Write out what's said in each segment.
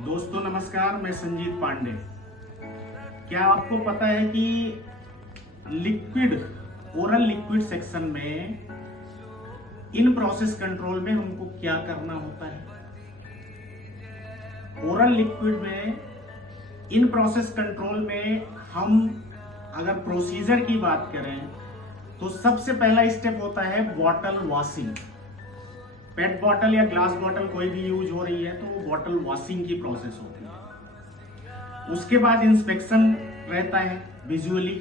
दोस्तों नमस्कार, मैं संजीत पांडे। क्या आपको पता है कि ओरल लिक्विड सेक्शन में इन प्रोसेस कंट्रोल में हमको क्या करना होता है? ओरल लिक्विड में इन प्रोसेस कंट्रोल में हम अगर प्रोसीजर की बात करें तो सबसे पहला स्टेप होता है बॉटल वॉशिंग। पेट बॉटल या ग्लास बॉटल कोई भी यूज हो रही है तो वो बॉटल वॉशिंग की प्रोसेस होती है। उसके बाद इंस्पेक्शन रहता है visually,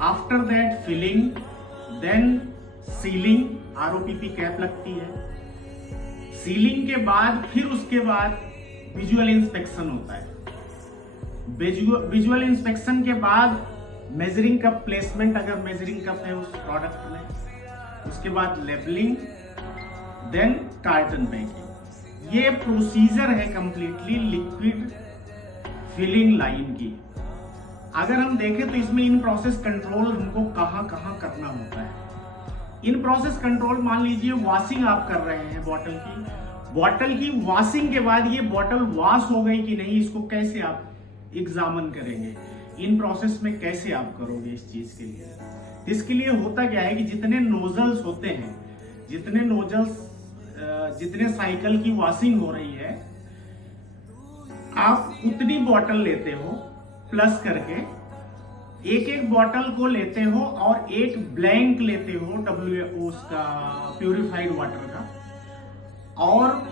after that filling, then sealing, ROPP cap लगती है। सीलिंग के बाद फिर उसके बाद विजुअल इंस्पेक्शन होता है। विजुअल इंस्पेक्शन के बाद मेजरिंग कप प्लेसमेंट, अगर मेजरिंग कप है उस प्रोडक्ट में, उसके बाद लेबलिंग, देन कार्टन पैकिंग। ये प्रोसीजर है कंप्लीटली लिक्विड फिलिंग लाइन की। अगर हम देखें तो इसमें इन प्रोसेस कंट्रोल हमको कहां कहां करना होता है। इन प्रोसेस कंट्रोल, मान लीजिए वॉशिंग आप कर रहे हैं बॉटल की वॉशिंग के बाद ये बॉटल वॉश हो गई कि नहीं, इसको कैसे आप एग्जामिन करेंगे, इन प्रोसेस में कैसे आप करोगे इस चीज के लिए? इसके लिए होता क्या है कि जितने नोजल्स होते हैं, जितने साइकिल की वॉशिंग हो रही है, आप उतनी बॉटल लेते हो प्लस करके, एक एक बॉटल को लेते हो और एक ब्लैंक लेते हो WO का प्यूरिफाइड वाटर का, और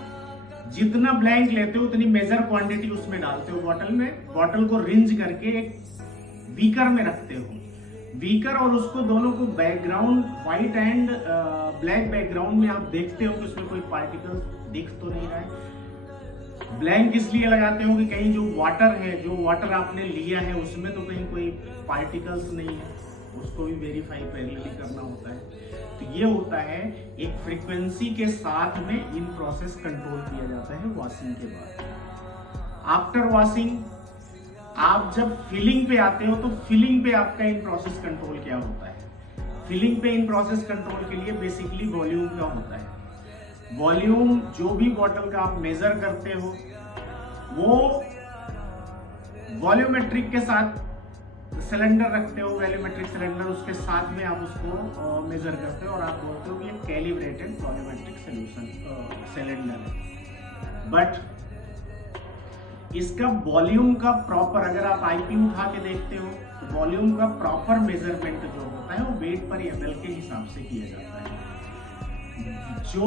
जितना ब्लैंक लेते हो उतनी मेजर क्वांटिटी उसमें डालते हो बॉटल में। बॉटल को रिंज करके एक बीकर में रखते हो, बीकर, और उसको दोनों को background white and black background में आप देखते हो कि उसमें कोई पार्टिकल दिख तो नहीं रहा है। ब्लैंक इसलिए लगाते हो कि कहीं जो वाटर आपने लिया है उसमें तो कहीं कोई पार्टिकल्स नहीं है, उसको भी वेरीफाई पैरेलली करना होता है। तो ये होता है एक फ्रीक्वेंसी के साथ में इन प्रोसेस कंट्रोल किया जाता है वॉशिंग के बाद। आफ्टर वॉशिंग आप जब फिलिंग पे आते हो तो फिलिंग पे आपका इन प्रोसेस कंट्रोल क्या होता है? फिलिंग पे इन प्रोसेस कंट्रोल के लिए बेसिकली वॉल्यूम का होता है। वॉल्यूम जो भी बॉटल का आप मेजर करते हो वो वॉल्यूमेट्रिक के साथ सिलेंडर रखते हो, वॉल्यूमेट्रिक सिलेंडर, उसके साथ में आप उसको मेजर करते हो और आप बोलते हो कि ये कैलिब्रेटेड वॉल्यूमेट्रिक सोल्यूशन सिलेंडर है। बट इसका वॉल्यूम का प्रॉपर, अगर आप आईपी उठा के देखते हो तो वॉल्यूम का प्रॉपर मेजरमेंट जो होता है वो वेट पर ml के हिसाब से किया जाता है। जो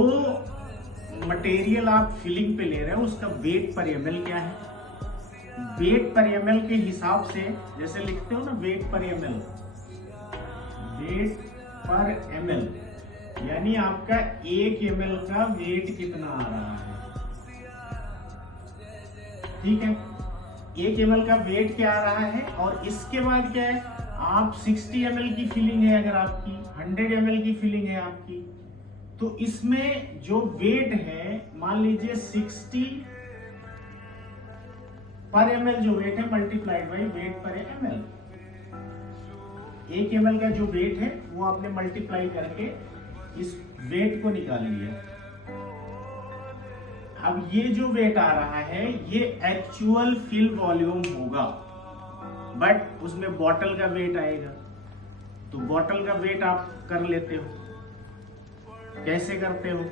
मटेरियल आप फिलिंग पे ले रहे हो उसका वेट पर ml क्या है, वेट पर ml के हिसाब से जैसे लिखते हो ना, वेट पर ml, यानी आपका 1 ml का वेट कितना आ रहा है, ठीक है, 1 ml का वेट क्या आ रहा है। और इसके बाद क्या है, आप 60 ml की फिलिंग है, अगर आपकी 100 ml की फिलिंग है आपकी, तो इसमें जो वेट है, मान लीजिए 60 पर ml जो वेट है मल्टीप्लाइड बाई वेट पर ml। 1 ml का जो वेट है वो आपने मल्टीप्लाई करके इस वेट को निकाल लिया। अब ये जो वेट आ रहा है ये एक्चुअल फिल वॉल्यूम होगा, बट उसमें बॉटल का वेट आएगा। तो बॉटल का वेट आप कर लेते हो, कैसे करते हो?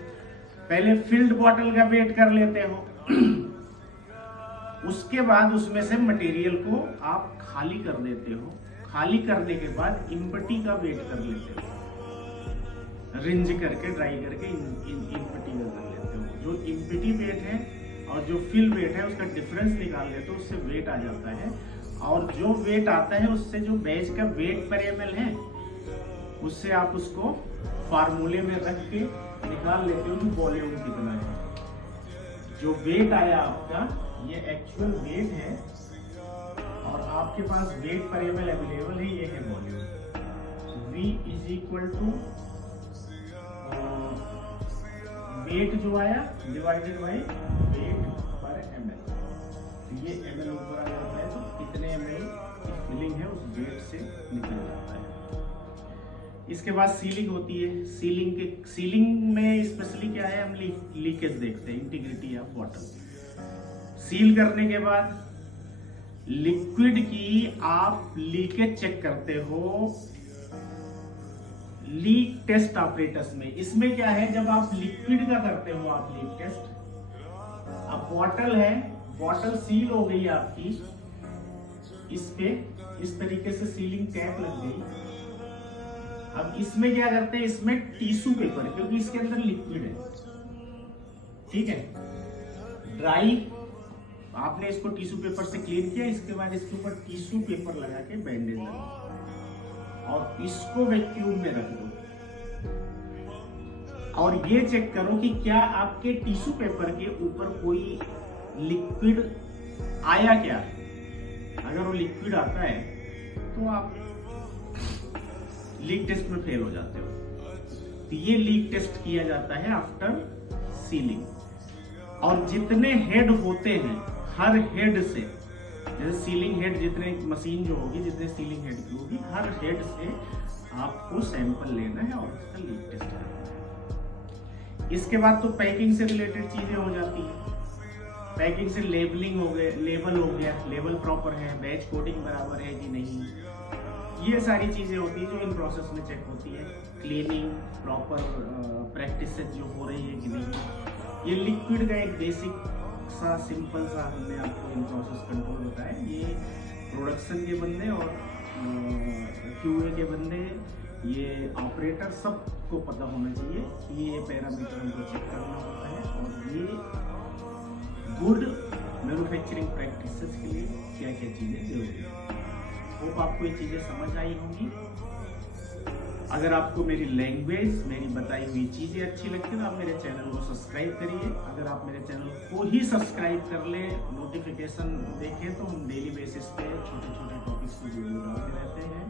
पहले फिल्ड बॉटल का वेट कर लेते हो, उसके बाद उसमें से मटेरियल को आप खाली कर देते हो, खाली करने के बाद इम्पटी का वेट कर लेते हो, रिंज करके ड्राई करके इम्पटी का कर लेते हो। जो इम्पटी वेट है और जो फिल वेट है उसका डिफरेंस निकाल लेते हो, उससे वेट आ जाता है। और जो वेट आता है उससे जो बैच का वेट पर ml है उससे आप उसको फार्मूले में रख के निकाल लेते हो कि वॉल्यूम कितना है। जो वेट आया आपका ये एक्चुअल वेट है और आपके पास वेट पर ml अवेलेबल है, ये है volume. V is equal to weight जो आया डिवाइडेड बाई वेट पर ml। तो ये ml ऊपर आ जाता है, तो कितने ml की फिलिंग है उस वेट से निकल जाता है। इसके बाद सीलिंग होती है। सीलिंग में स्पेशली क्या है, हम लीकेज देखते हैं, इंटीग्रिटी ऑफ बॉटल। सील करने के बाद लिक्विड की आप लीकेज चेक करते हो लीक टेस्ट ऑपरेटर्स में। इसमें क्या है, जब आप लिक्विड का करते हो आप लीक टेस्ट, अब बॉटल है, बॉटल सील हो गई आपकी, इस पे इस तरीके से सीलिंग टैप लग गई। अब इसमें क्या करते हैं, इसमें टिश्यू पेपर, क्योंकि इसके अंदर लिक्विड है, ठीक है, ड्राई, आपने इसको टिश्यू पेपर से क्लीन किया, इसके बाद इसके ऊपर टिश्यू पेपर लगा के बैंडेज लगा और इसको वैक्यूम में रख दो और ये चेक करो कि क्या आपके टिश्यू पेपर के ऊपर कोई लिक्विड आया क्या। अगर वो लिक्विड आता है तो आप लीक टेस्ट में फेल हो जाते हो। तो ये लीक टेस्ट किया जाता है आफ्टर सीलिंग। और जितने हेड होते हैं, हर हेड से, जैसे सीलिंग हेड, जितने मशीन जो होगी, जितने सीलिंग हेड की होगी, हर हेड से आपको सैंपल लेना है और उसका लीक टेस्ट करना है। इसके बाद तो पैकिंग से रिलेटेड चीजें हो जाती है। पैकिंग से लेबलिंग हो गए, लेबल हो गया, लेबल प्रॉपर है, बैच कोडिंग बराबर है कि नहीं, ये सारी चीजें होती है जो इन प्रोसेस में चेक होती है। क्लीनिंग प्रॉपर प्रैक्टिस जो हो रही है कि नहीं। ये लिक्विड का एक बेसिक सा सिंपल सा हमने आपको इन प्रोसेस कंट्रोल बताया। ये प्रोडक्शन के बंदे और क्यूए के बंदे, ये ऑपरेटर, सबको पता होना चाहिए कि ये पैरामीटर हमको चेक करना होता है और ये गुड मैन्युफैक्चरिंग प्रैक्टिसेस के लिए क्या क्या चीज़ें जरूरी है। होप आपको ये चीज़ें समझ आई होंगी। अगर आपको मेरी लैंग्वेज, मेरी बताई हुई चीज़ें अच्छी लगती है तो आप मेरे चैनल को सब्सक्राइब करिए। अगर आप मेरे चैनल को ही सब्सक्राइब कर ले, नोटिफिकेशन देखें, तो हम डेली बेसिस पे छोटे छोटे टॉपिक्स की वीडियो डालते रहते हैं।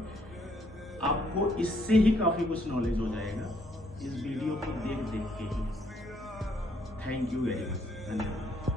आपको इससे ही काफ़ी कुछ नॉलेज हो जाएगा, इस वीडियो को देख देख के ही। थैंक यू वेरी मच, धन्यवाद।